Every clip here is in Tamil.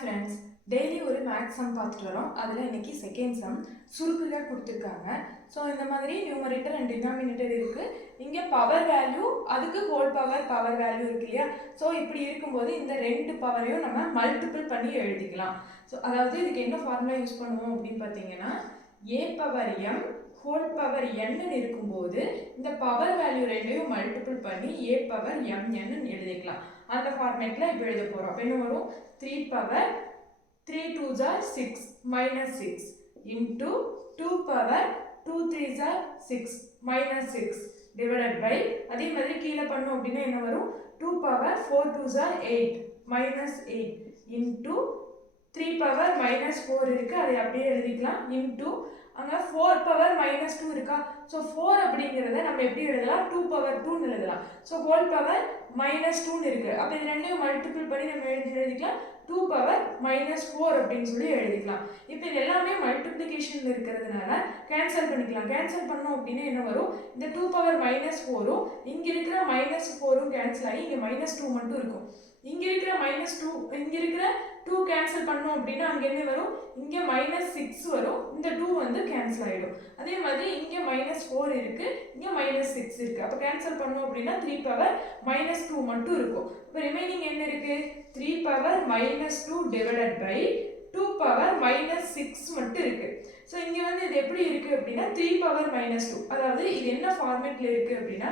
ஃப்ரெண்ட்ஸ், டெய்லி ஒரு மேக்ஸ் சம் பார்த்துட்டு வரோம். அதில் இன்னைக்கு செகண்ட் சம் சுருக்குக கொடுத்துருக்காங்க. ஸோ இந்த மாதிரி நியூமரேட்டர் அண்ட் டினாமினேட்டர் இருக்குது. இங்கே பவர் வேல்யூ அதுக்கு ஹோல் பவர் வேல்யூ இருக்கு இல்லையா? ஸோ இப்படி இருக்கும்போது இந்த ரெண்டு பவரையும் நம்ம மல்டிபிள் பண்ணி எழுதிக்கலாம். ஸோ அதாவது இதுக்கு என்ன ஃபார்முலா யூஸ் பண்ணுவோம் அப்படின்னு பார்த்தீங்கன்னா, a power M whole power என்னு இருக்கும்போது இந்த பவர் வேல்யூ ரெண்டையும் மல்டிபிள் பண்ணி ஏ பவர் எம்என்னு எழுதிக்கலாம். அந்த ஃபார்மேட்டில் இப்போ எழுத போகிறோம். அப்போ என்ன வரும்? 3 power 3 2s are 6 minus 6 into 2 power 2 3s are 6 minus 6 divided by அதே மாதிரி கீழே பண்ணோம் அப்படின்னா என்ன வரும்? 2 power 4 2s are 8 minus 8 into 3 power minus 4 இருக்கு, அதை அப்படியே எழுதிக்கலாம் into அங்கே 4 power minus 2 இருக்கா? ஸோ 4 அப்படிங்கிறத நம்ம எப்படி எழுதலாம்? 2 power 2 எழுதலாம். ஸோ ஹோல் பவர் மைனஸ் 2 இருக்கு. அப்போ இது ரெண்டையும் மல்டிபிள் பண்ணி நம்ம எழுதிக்கலாம் 2 பவர் மைனஸ் 4 அப்படின்னு சொல்லி எழுதிக்கலாம். இப்போ இது எல்லாமே மல்டிப்ளிகேஷன் இருக்கிறதுனால கேன்சல் பண்ணிக்கலாம். கேன்சல் பண்ணோம் அப்படின்னா என்ன வரும்? இந்த 2 பவர் மைனஸ் 4ம் இங்கே இருக்கிற மைனஸ் 4ம் கேன்சல் ஆகி இங்கே மைனஸ் 2 மட்டும் இருக்கும். இங்கே இருக்கிற மைனஸ் 2 இங்கே இருக்கிற 2 கேன்சல் பண்ணோம் அப்படின்னா அங்கே என்ன வரும்? இங்கே மைனஸ் 6 வரும். இந்த 2 வந்து கேன்சல் ஆகிடும். அதே மாதிரி இங்கே மைனஸ் 4 இருக்கு, இங்கே மைனஸ் 6 இருக்கு. அப்போ கேன்சல் பண்ணோம் அப்படின்னா 3 பவர் மைனஸ் 2 மட்டும் இருக்கும். இப்போ ரிமைனிங் என்ன இருக்கு? 3 power minus 2 divided by 2 power minus 6 மட்டும் இருக்கு. ஸோ இங்கே வந்து இது எப்படி இருக்கு அப்படின்னா 3 பவர் மைனஸ் 2, அதாவது இது என்ன ஃபார்மேட்ல இருக்கு அப்படின்னா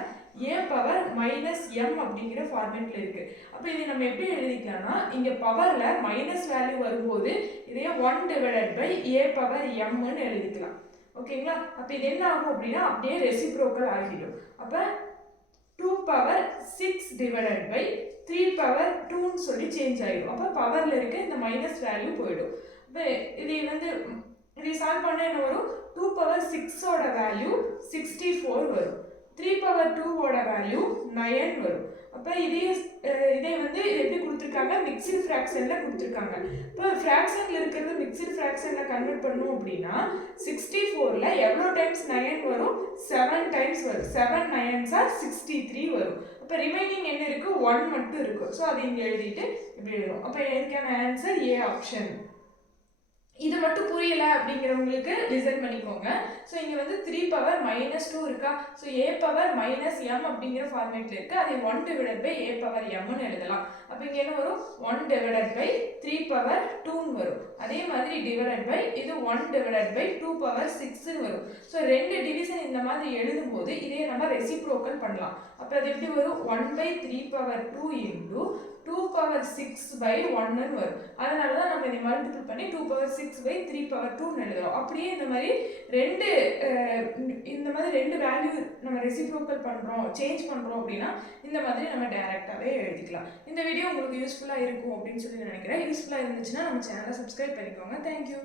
ஏ பவர் மைனஸ் எம் அப்படிங்கிற ஃபார்மேட்ல இருக்கு. அப்போ இதை நம்ம எப்படி எழுதிக்கலாம்னா, இங்கே பவர்ல மைனஸ் வேல்யூ வரும்போது இதையே 1 டிவைடட் பை ஏ பவர் எம்னு எழுதிக்கலாம். ஓகேங்களா? அப்போ இது என்ன ஆகும் அப்படின்னா அப்படியே ரெசிப்ரோக்கல் ஆகிடும். அப்போ 2 பவர் 6 டிவைடட் பை 3 பவர் 2ன்னு சொல்லி சேஞ்ச் ஆகிடும். அப்போ பவரில் இருக்க இந்த மைனஸ் வேல்யூ போயிடும். இப்போ இதை சால்வ் பண்ண என்ன வரும்? 2 பவர் 6ஓட வேல்யூ 64 வரும். 3 பவர் 2ஓட வேல்யூ 9 வரும். அப்போ இதே வந்து எப்படி கொடுத்துருக்காங்க? மிக்சட் ஃப்ராக்ஷனில் கொடுத்துருக்காங்க. இப்போ ஃப்ராக்ஷனில் இருக்கிறது மிக்சட் ஃப்ராக்ஷனில் கன்வெர்ட் பண்ணணும் அப்படின்னா 64ல் எவ்வளோ டைம்ஸ் 9 வரும்? 7 டைம்ஸ் வரும். 7 9s are 63 வரும். அப்போ ரிமைனிங் என்ன இருக்குது? 1 மட்டும் இருக்கும். ஸோ அதை இங்கே எழுதிட்டு இப்படி எழுதும். அப்போ எனக்கான ஆன்சர் ஏ ஆப்ஷன். இது மட்டும் புரியல அப்படிங்கிறவங்களுக்கு லிசன் பண்ணிக்கோங்க. ஸோ இங்கே வந்து 3 பவர் மைனஸ் 2 இருக்கா? So a power minus M அப்படிங்கிற ஃபார்மேட்டில் இருக்குது. அதை 1 டிவைடட் பை ஏ பவர் எம்னு எழுதலாம். அப்போ இங்கே என்ன வரும்? 1 டிவைடட் பை 3 பவர் 2ன்னு வரும். அதே மாதிரி டிவைடட் பை இது 1 டிவைடட் பை 2 பவர் 6ன்னு வரும். ஸோ ரெண்டு டிவிஷன் இந்த மாதிரி எழுதும்போது இதே நம்ம ரெசிப்ரோக்கல் பண்ணலாம். அப்போ அது எப்படி வரும்? 1 by 3 power 2 into 2 power 6 by 1ன்னு வரும். அதனால தான் நம்ம இதை மல்டிபிள் பண்ணி 2 பவர் 6 பை 3 பவர் 2ன்னு எழுதுறோம். அப்படியே இந்த மாதிரி ரெண்டு வேல்யூ நம்ம ரெசிப்ரோக்கல் பண்ணுறோம், சேஞ்ச் பண்ணுறோம் அப்படின்னா இந்த மாதிரி நம்ம டைரெக்டாகவே எழுதிக்கலாம். இந்த வீடியோ உங்களுக்கு யூஸ்ஃபுல்லாக இருக்கும் அப்படின்னு சொல்லி நினைக்கிறேன். யூஸ்ஃபுல்லாக இருந்துச்சுன்னா நம்ம சேனலை சப்ஸ்கிரைப் பண்ணிக்கோங்க. தேங்க்யூ.